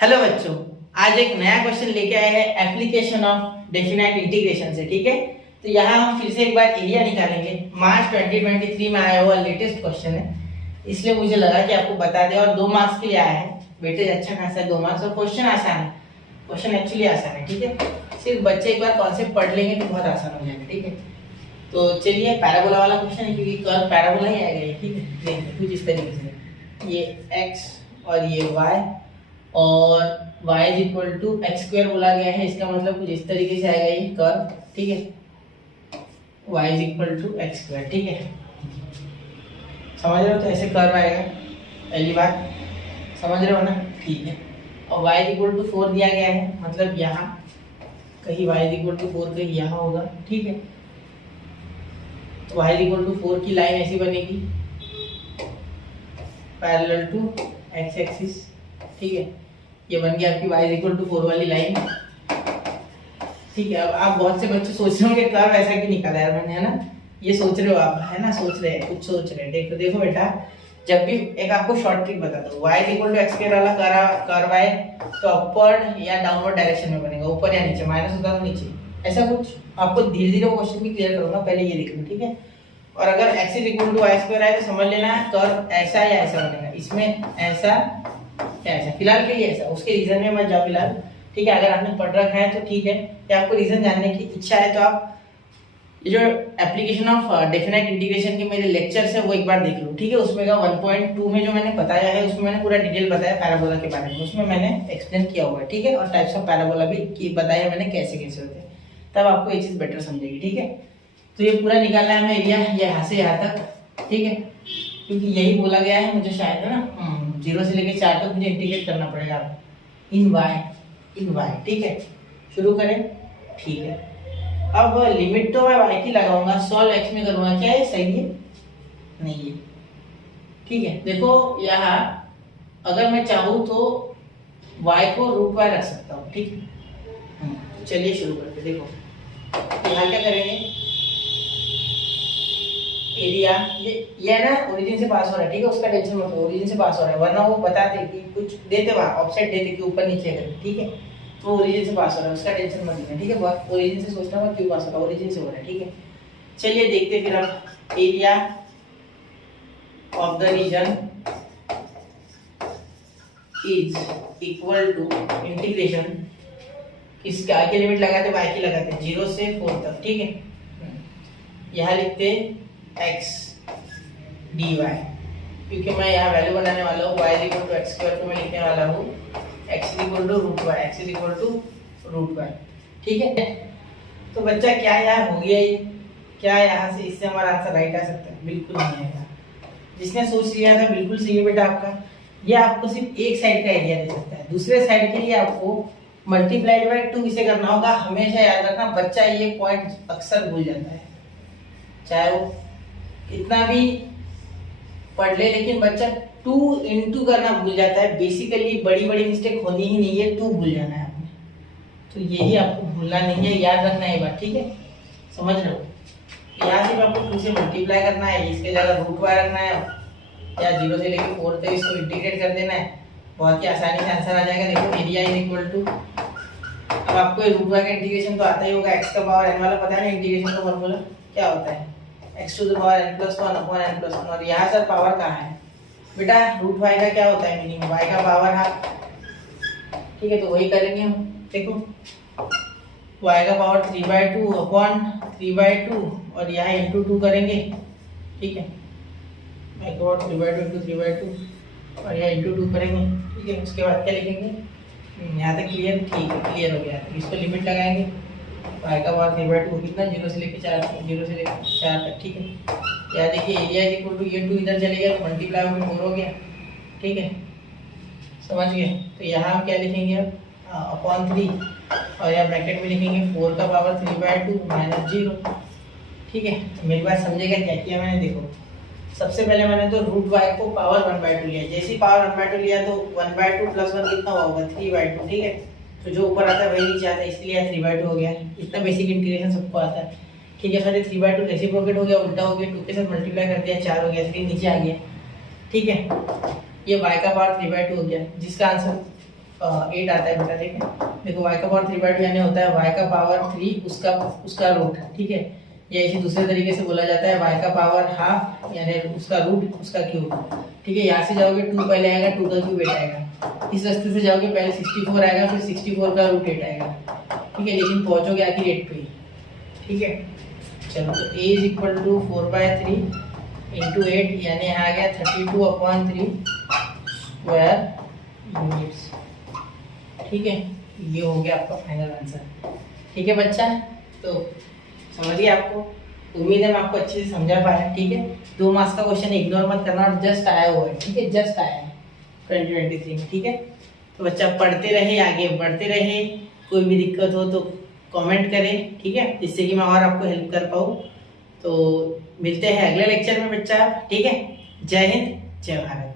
Hello बच्चों, आज एक नया क्वेश्चन लेके आए हैं एप्लीकेशन ऑफ डेफिनाइट इंटीग्रेशन से। ठीक है, तो यहाँ हम फिर से एक बार एरिया निकालेंगे। मार्च 2023 में आया हुआ लेटेस्ट क्वेश्चन है, इसलिए मुझे लगा कि आपको बता दें। और 2 मार्क्स के लिए आया है, वेटेज अच्छा खासा है 2 मार्क्स। और क्वेश्चन आसान है, क्वेश्चन एक्चुअली आसान है। ठीक है, सिर्फ बच्चे एक बार कॉन्सेप्ट पढ़ लेंगे तो बहुत आसान हो जाएगा। ठीक है, तो चलिए पैराबोला वाला क्वेश्चन है, क्योंकि कर्व पैराबोला ही आएगा। ठीक है, देखिए कुछ इस तरीके से, ये x और ये y और y is equal to x square बोला गया है। इसका मतलब कुछ इस तरीके से आएगा ये कर्व। ठीक है, y is equal to x square. ठीक है, समझ रहे हो? तो ऐसे कर्व आएगा, पहली बात समझ रहे हो ना? ठीक है, और y इज इक्वल टू 4 दिया गया है, मतलब यहाँ कहीं y इज इक्वल टू 4 कहीं यहाँ होगा। ठीक है, तो y इज इक्वल टू 4 की लाइन ऐसी बनेगी पैरेलल टू x एक्सिस। ठीक है, ये बन गया आपकी y इज इक्वल टू 4 वाली लाइन। ठीक है, अब आप बहुत से बच्चे सोच रहे होंगे कर्व ऐसा क्यों निकाला यार मैंने, है ना? ये सोच रहे हो आप, है ना? सोच रहे हैं, कुछ सोच रहे हैं। देखो देखो बेटा, जब भी एक आपको शॉर्ट ट्रिक बताता हूँ, y is equal to x square वाला कर्व आए तो अपवर्ड या डाउनवर्ड डायरेक्शन में बनेगा, ऊपर या नीचे, माइनस होता तो नीचे, ऐसा कुछ। आपको धीरे धीरे वो क्वेश्चन भी क्लियर करूंगा, पहले ये देख लो। ठीक है, और अगर x is equal to y square आए तो समझ लेना कर्व ऐसा या ऐसा बनेगा, इसमें ऐसा या ऐसा। फिलहाल के लिए ऐसा, उसके रीजन में मत जाओ फिलहाल। ठीक है, अगर आपने पढ़ रखा है तो ठीक है, या आपको रीजन जानने की इच्छा है तो आप ये जो एप्लीकेशन ऑफ डेफिनाइट इंटीग्रेशन के मेरे लेक्चर्स है वो एक बार देख लो। ठीक है, उसमें का 1.2 में जो मैंने बताया है उसमें मैंने पूरा डिटेल बताया पैराबोला के बारे में, उसमें मैंने एक्सप्लेन किया हुआ है। ठीक है, और टाइप्स ऑफ पैराबोला भी बताया मैंने कैसे कैसे होते हैं, तब आपको ये चीज बेटर समझेगी। ठीक है, तो ये पूरा निकालना है हमें एरिया, ये यहाँ से यहाँ तक। ठीक है, क्योंकि यही बोला गया है मुझे शायद, है ना? 0 से लेके 4 तक मुझे इंटीग्रेट करना पड़ेगा इन y। ठीक है, शुरू करें। ठीक है, अब लिमिट तो मैं y की लगाऊंगा, सॉल्व x में करूंगा। क्या है सही है? नहीं है। ठीक है, देखो यहाँ अगर मैं चाहूँ तो y को √y रख सकता हूँ। ठीक है, चलिए शुरू करते। देखो यहाँ क्या करेंगे, एरिया ये ना ओरिजिन से पास हो रहा है। ठीक है, उसका टेंशन मत लो, ओरिजिन से पास हो रहा है, वरना वो बताते कि कुछ देते वहाँ ऑफसेट देते कि ऊपर नीचे करें। ठीक है, तो ओरिजिन से पास हो रहा है, उसका टेंशन मत लेना। ठीक है, बहुत ओरिजिन से सोचना मत क्यों पास हो रहा है, ओरिजिन से हो रहा है। ठीक है, चलिए देखते फिर हम area of the region is equal to integration, इसका आगे लिमिट लगाते y की लगाते 0 से 4 तक। ठीक है, यहाँ लिखते x dy, क्योंकि मैं यहाँ वैल्यू बनाने वाला हूँ y is equal to x square को मैं लिखने वाला हूँ x is equal to √y, x is equal to √y। ठीक है, तो बच्चा क्या यहाँ हो गया, ये क्या यहाँ से इससे हमारा आंसर राइट आ सकता है? बिल्कुल नहीं आएगा। जिसने सोच लिया था बिल्कुल सही है बेटा आपका, ये आपको सिर्फ एक साइड का एरिया दे सकता है, दूसरे साइड के लिए आपको मल्टीप्लाइड बाय 2 इसे करना होगा। हमेशा याद रखना, बच्चा ये पॉइंट अक्सर भूल जाता है, चाहे वो इतना भी पढ़ ले, लेकिन बच्चा 2 into करना भूल जाता है। बेसिकली बड़ी बड़ी मिस्टेक होनी ही नहीं है, 2 भूल जाना है आपने, तो यही आपको भूलना नहीं है, याद रखना है ये बात। ठीक है, समझ रहे हो? यहाँ सिर्फ आपको 2 से मल्टीप्लाई करना है, इसके जगह √y रखना है, या 0 से लेकर 4 तक इसको इंटीग्रेट कर देना है, बहुत ही आसानी से आंसर आ जाएगा। देखो एरिया इज इक्वल टू, अब आपको √y का इंटीग्रेशन तो आता ही होगा, x का पावर n वाला पता है ना, इंटीग्रेशन का फॉर्मूला क्या होता है, x to the power n+1 upon n+1। और यहाँ सर पावर कहाँ है बेटा? √y का क्या होता है मीनिंग, y का पावर हाफ। ठीक है, तो वही करेंगे हम। देखो y का पावर 3/2 अपॉन 3/2, और यहाँ इंटू 2 करेंगे। ठीक है, y का पावर 3/2 इंटू 3/2, और यहाँ इंटू 2 करेंगे। ठीक है, उसके बाद क्या लिखेंगे? यहाँ तक क्लियर? ठीक है, क्लियर हो गया। इसको लिमिट लगाएंगे, y का पावर 3/2 कितना, 0 से लेकर 4 तक। ठीक है, यहाँ देखिए एरिया इज इक्वल टू, ये 2 इधर चले गया तो मल्टीप्लाई होकर 4 हो गया। ठीक है, समझ गए? तो यहाँ हम क्या लिखेंगे अब, अपॉन 3, और यहाँ ब्रैकेट में लिखेंगे 4 का पावर 3/2 माइनस 0। ठीक है, तो मेरी बात समझेगा क्या किया मैंने? देखो सबसे पहले मैंने तो √y को पावर 1/2 लिया, जैसे ही पावर 1/2 लिया तो 1/2 + 1 कितना होगा? 3/2। ठीक है, तो जो ऊपर आता है वही नीचे आता है, इसलिए 3/2 हो गया। इतना बेसिक इंटीग्रेशन सबको आता है। ठीक है, फिर 3/2 रेसिप्रोकेट हो गया, उल्टा हो गया, 2 के साथ मल्टीप्लाई कर दिया, 4 हो गया, 3 नीचे आ गया। ठीक है, ये y का पावर 3/2 हो गया, जिसका आंसर 8 आता है बेटा, ठीक है। देखो y का पावर 3/2 यानी होता है y का पावर 3 उसका रूट, ठीक है। या इसी दूसरे तरीके से बोला जाता है y का पावर हाफ यानी उसका रूट उसका क्यूब, ठीक है। यहाँ से जाओगे 2 पहले आएगा, 2 का क्यूब 8 आएगा। इस रास्ते से जाओगे पहले 64 आएगा, फिर 64 का रूट 8 आएगा, ठीक है। लेकिन पहुंचोगे आखिर 8 पे ही, ठीक है। चलो तो a is equal to 4/3 into 8 यानी यहाँ आ गया 32/3 स्क्वायर यूनिट्स, ठीक है। ये हो गया आपका फाइनल आंसर, ठीक है बच्चा। तो समझिए, आपको उम्मीद है मैं आपको अच्छे से समझा पाया, ठीक है। 2 मार्क्स का क्वेश्चन इग्नोर मत करना, और जस्ट आया हुआ है, ठीक है, जस्ट आया है 2023 में, ठीक है। तो बच्चा पढ़ते रहे, आगे बढ़ते रहे, कोई भी दिक्कत हो तो कमेंट करें, ठीक है, जिससे कि मैं और आपको हेल्प कर पाऊँ। तो मिलते हैं अगले लेक्चर में बच्चा, ठीक है। जय हिंद, जय भारत।